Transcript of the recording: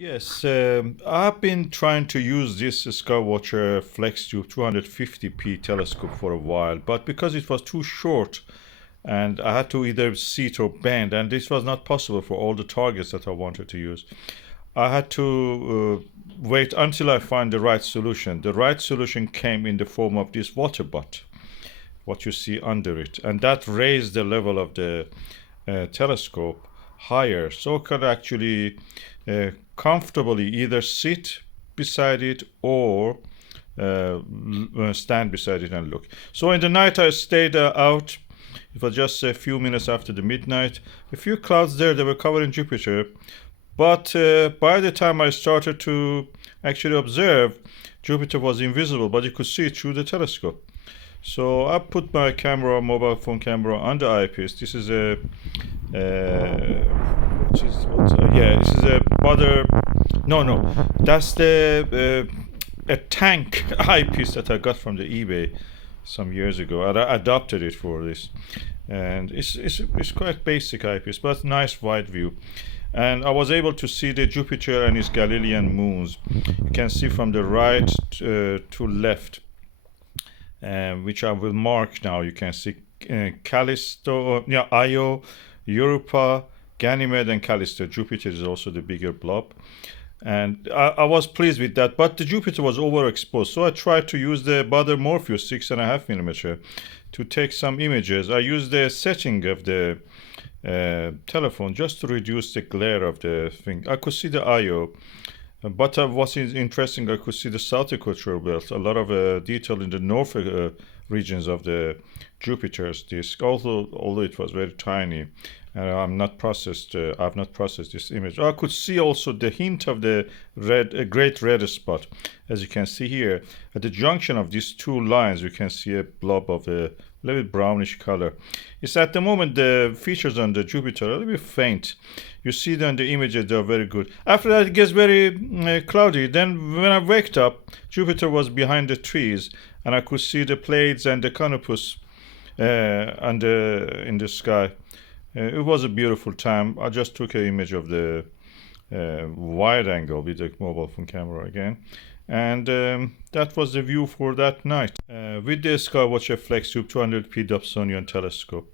Yes, I've been trying to use this Skywatcher Flextube 250P telescope for a while, but because it was too short and I had to either sit or bend, and this was not possible for all the targets that I wanted to use, I had to wait until I find the right solution. The right solution came in the form of this water butt, what you see under it, and that raised the level of the telescope higher, so I could actually comfortably either sit beside it or stand beside it and look. So in the night I stayed out. It was just a few minutes after the midnight. A few clouds there, they were covering Jupiter, but by the time I started to actually observe, Jupiter was invisible, but you could see it through the telescope. So I put my camera, mobile phone camera, on the eyepiece. This is a this is a Baader. No, that's the a tank eyepiece that I got from the eBay some years ago. I adopted it for this, and it's quite basic eyepiece, but nice wide view. And I was able to see the Jupiter and its Galilean moons. You can see from the right to left, which I will mark now. You can see Callisto, Io, Europa, Ganymede, and Callisto. Jupiter is also the bigger blob. And I was pleased with that, but the Jupiter was overexposed. So I tried to use the Baader Morpheus 6.5mm to take some images. I used the setting of the telephone just to reduce the glare of the thing. I could see the Io. But what's interesting, I could see the south equatorial belt, a lot of detail in the north regions of the Jupiter's disk. Although it was very tiny, and I've not processed this image. I could see also the hint of the great red spot, as you can see here at the junction of these two lines. You can see a blob of a little bit brownish color. It's at the moment the features on the Jupiter are a little bit faint. You see them in the images, they're very good. After that it gets very cloudy. Then when I waked up, Jupiter was behind the trees and I could see the Pleiades and the Canopus in the sky. It was a beautiful time. I just took an image of the wide angle with the mobile phone camera again. And that was the view for that night with the Skywatcher Flextube 250P Dobsonian telescope.